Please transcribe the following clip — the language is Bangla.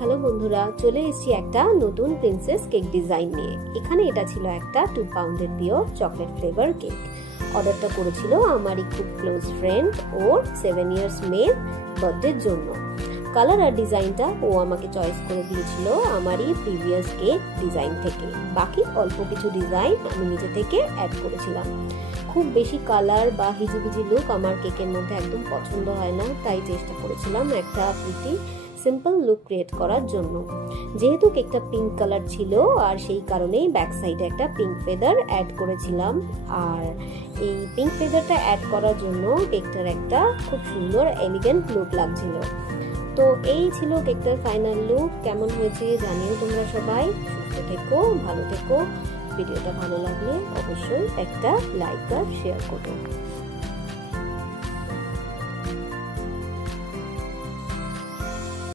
হ্যালো বন্ধুরা, চলে এসেছি একটা নতুন প্রিন্সেস কেক ডিজাইন নিয়ে। এখানে এটা ছিল একটা 2 পাউন্ডের পিওর চকলেট ফ্লেভার কেক। অর্ডারটা করেছিল আমারই খুব ক্লোজ ফ্রেন্ড ওর 7 ইয়ার্স মেয়ের বার্থডের জন্য। কালার আর ডিজাইনটা ও আমাকে চয়েস করে দিয়েছিল আমারই প্রিভিয়াস কেক ডিজাইন থেকে। বাকি অল্প কিছু ডিজাইন আমি নিজে থেকে অ্যাড করেছিলাম। খুব বেশি কালার বা হিজিবিজি লুক আমার কেকের মধ্যে একদম পছন্দ হয় না, তাই চেষ্টা করেছিলাম একটা প্রিটি সিম্পল লুক ক্রিয়েট করার জন্য। যেহেতু কেকটা পিঙ্ক কালার ছিল আর সেই কারণেই ব্যাক সাইডে একটা পিঙ্ক ফেদার অ্যাড করেছিলাম। আর এই পিঙ্ক ফেদারটা অ্যাড করার জন্য কেকটার একটা খুব সুন্দর এলিগেন্ট লুক লাগছিল। তো এই ছিল কেকটার ফাইনাল লুক। কেমন হয়েছে জানিও তোমরা সবাই। সুস্থ থেকো, ভালো থেকো। ভিডিওটা ভালো লাগলে অবশ্যই একটা লাইক আর শেয়ার করো।